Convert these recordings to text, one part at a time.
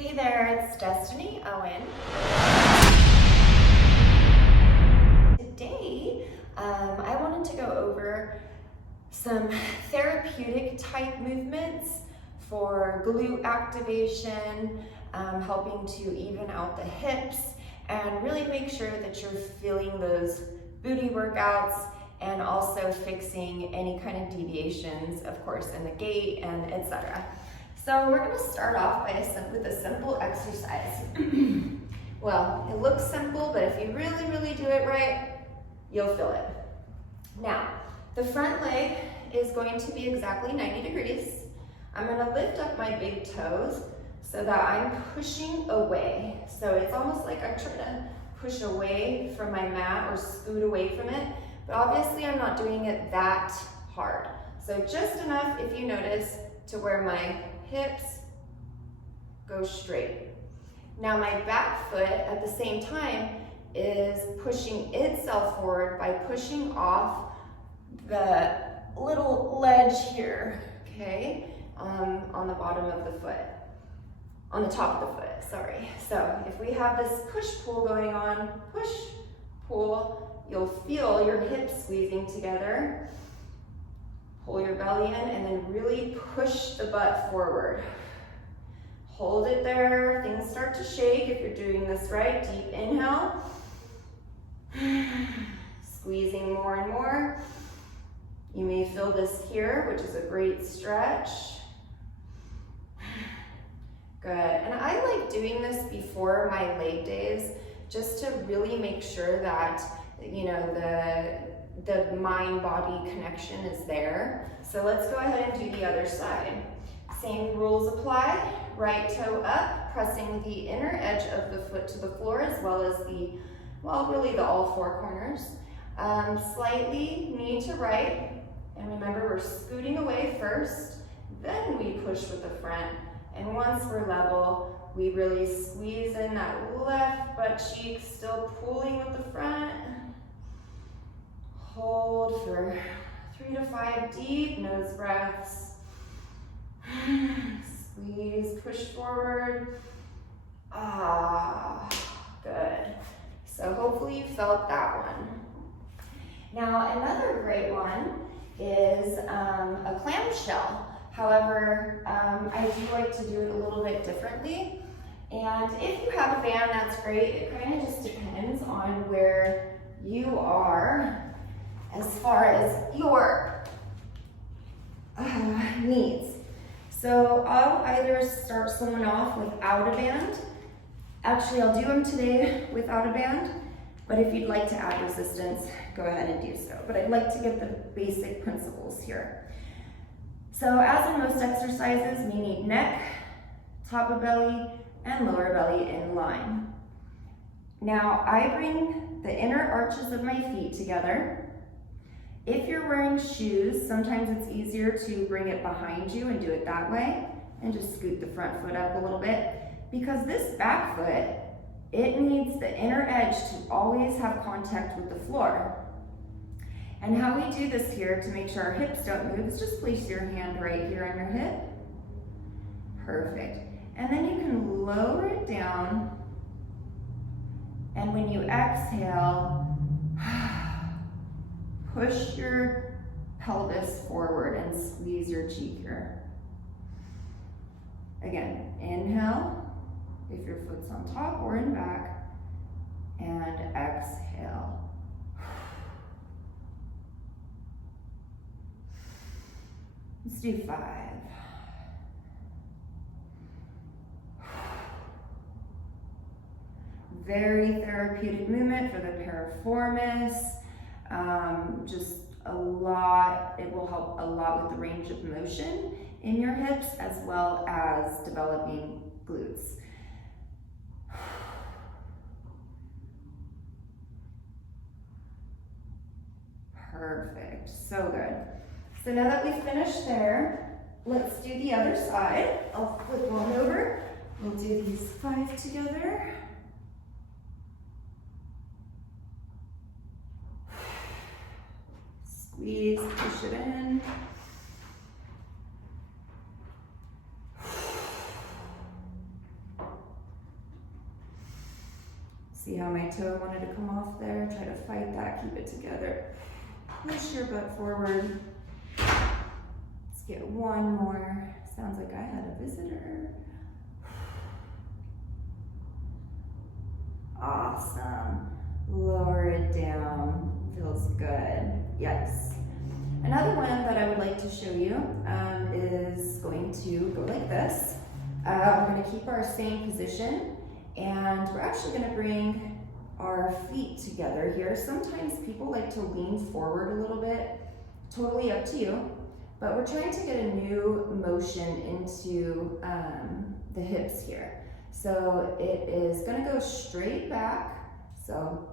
Hey there, it's Destiny Owen. Today, I wanted to go over some therapeutic type movements for glute activation, helping to even out the hips and really make sure that you're feeling those booty workouts and also fixing any kind of deviations, of course, in the gait and etc. So we're going to start off with a simple exercise. Well, it looks simple, but if you really do it right, you'll feel it. Now, the front leg is going to be exactly 90 degrees. I'm going to lift up my big toes so that I'm pushing away. So it's almost like I'm trying to push away from my mat or scoot away from it, but obviously I'm not doing it that hard. So just enough, if you notice, to where my hips go straight. Now my back foot at the same time is pushing itself forward by pushing off the little ledge here, okay, on the bottom of the foot, on the top of the foot, sorry. So if we have this push-pull going on, push-pull, you'll feel your hips squeezing together. Pull your belly in and then really push the butt forward. Hold it there. Things start to shake if you're doing this right. Deep inhale. Squeezing more and more. You may feel this here, which is a great stretch. Good. And I like doing this before my leg days just to really make sure that, you know, the mind-body connection is there. So let's go ahead and do the other side. Same rules apply. Right toe up, pressing the inner edge of the foot to the floor as well as the all four corners. Slightly knee to right. And remember, we're scooting away first, then we push with the front. And once we're level, we really squeeze in that left butt cheek, still pulling with the front. Hold for 3 to 5 deep nose breaths. Squeeze, push forward. Good. So hopefully you felt that one. Now another great one is a clamshell. However, I do like to do it a little bit differently. And if you have a band, that's great. It kind of just depends on where you are as far as your needs. So I'll either start someone off without a band. Actually, I'll do them today without a band, but if you'd like to add resistance, go ahead and do so. But I'd like to get the basic principles here. So as in most exercises, we need neck, top of belly, and lower belly in line. Now I bring the inner arches of my feet together. If you're wearing shoes, sometimes it's easier to bring it behind you and do it that way and just scoot the front foot up a little bit, because this back foot, it needs the inner edge to always have contact with the floor. And how we do this here to make sure our hips don't move is just place your hand right here on your hip. Perfect. And then you can lower it down, and when you exhale, push your pelvis forward and squeeze your cheek here. Again, inhale, if your foot's on top or in back, and exhale. Let's do 5. Very therapeutic movement for the piriformis. Just a lot, it will help a lot with the range of motion in your hips as well as developing glutes. Perfect, so good. So now that we've finished there, let's do the other side. I'll flip on over. We'll do these 5 together. Squeeze, push it in. See how my toe wanted to come off there? Try to fight that, keep it together. Push your butt forward. Let's get one more. Sounds like I had a visitor. Awesome. Lower it down. Feels good. Yes. Another one that I would like to show you is going to go like this. We're going to keep our same position, and we're actually going to bring our feet together here. Sometimes people like to lean forward a little bit. Totally up to you. But we're trying to get a new motion into the hips here. So it is going to go straight back. So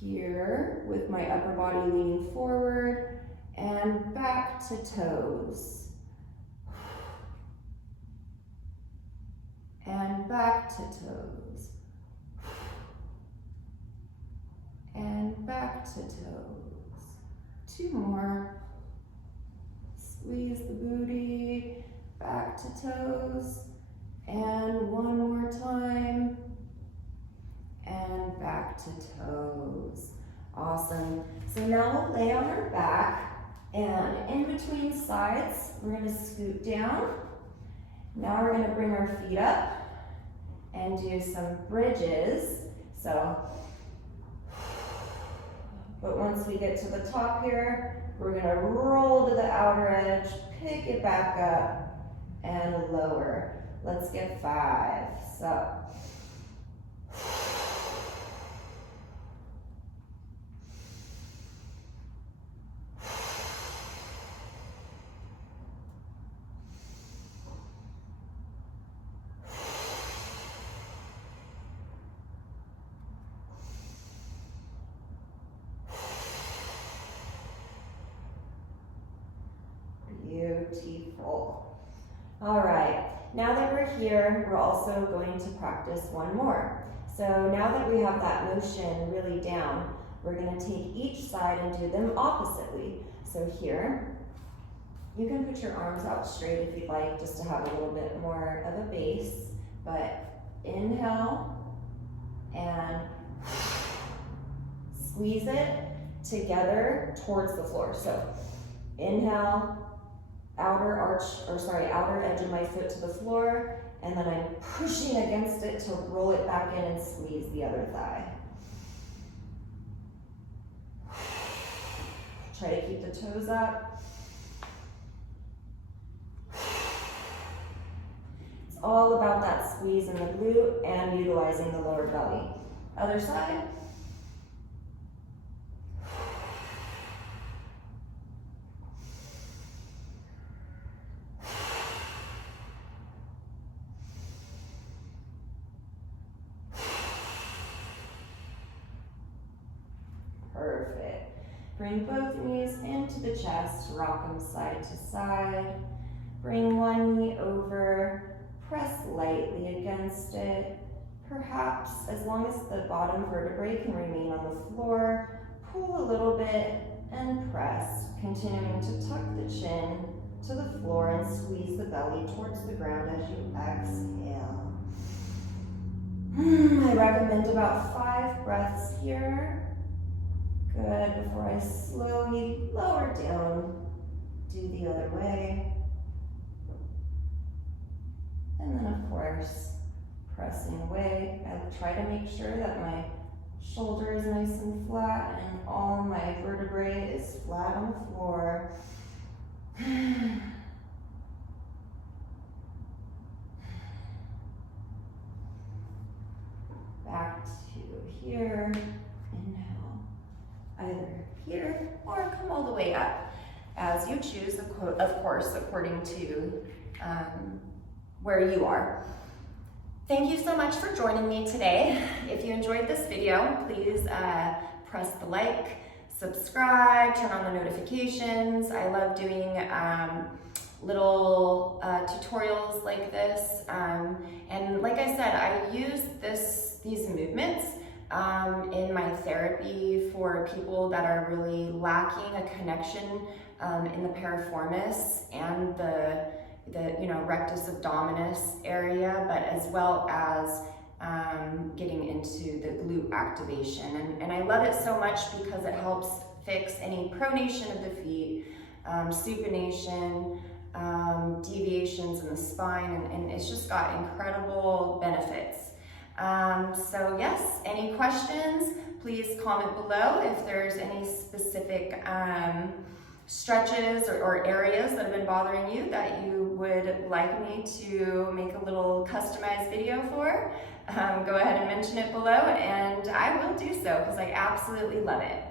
here with my upper body leaning forward and back to toes. And back to toes. And back to toes. Two more. Squeeze the booty, back to toes, and one more time, and back to toes. Awesome. So now we'll lay on our back, and in between sides, we're going to scoot down. Now we're going to bring our feet up and do some bridges. So, but once we get to the top here, we're going to roll to the outer edge, pick it back up, and lower. Let's get 5. So, beautiful. All right, now that we're here, we're also going to practice one more. So now that we have that motion really down, we're going to take each side and do them oppositely. So here, you can put your arms out straight if you'd like, just to have a little bit more of a base. But inhale and squeeze it together towards the floor. So inhale, outer edge of my foot to the floor, and then I'm pushing against it to roll it back in and squeeze the other thigh. Try to keep the toes up. It's all about that squeeze in the glute and utilizing the lower belly. Other side. Perfect. Bring both knees into the chest, rock them side to side. Bring one knee over, press lightly against it. Perhaps, as long as the bottom vertebrae can remain on the floor, pull a little bit and press, continuing to tuck the chin to the floor and squeeze the belly towards the ground as you exhale. I recommend about 5 breaths here. Good, before I slowly lower down, do the other way. And then of course, pressing away. I try to make sure that my shoulder is nice and flat and all my vertebrae is flat on the floor. Back to here. Inhale. Either here or come all the way up, as you choose, of course, according to where you are. Thank you so much for joining me today. If you enjoyed this video, please press the like, subscribe, turn on the notifications. I love doing little tutorials like this. And like I said, I use these movements in my therapy for people that are really lacking a connection in the piriformis and the rectus abdominis area, but as well as getting into the glute activation. And I love it so much because it helps fix any pronation of the feet, supination, deviations in the spine, and it's just got incredible benefits. So yes, any questions, please comment below if there's any specific stretches or areas that have been bothering you that you would like me to make a little customized video for. Go ahead and mention it below, and I will do so because I absolutely love it.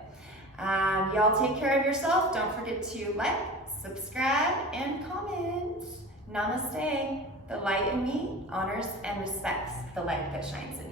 Y'all take care of yourself. Don't forget to like, subscribe, and comment. Namaste. The light in me honors and respects the light that shines in me.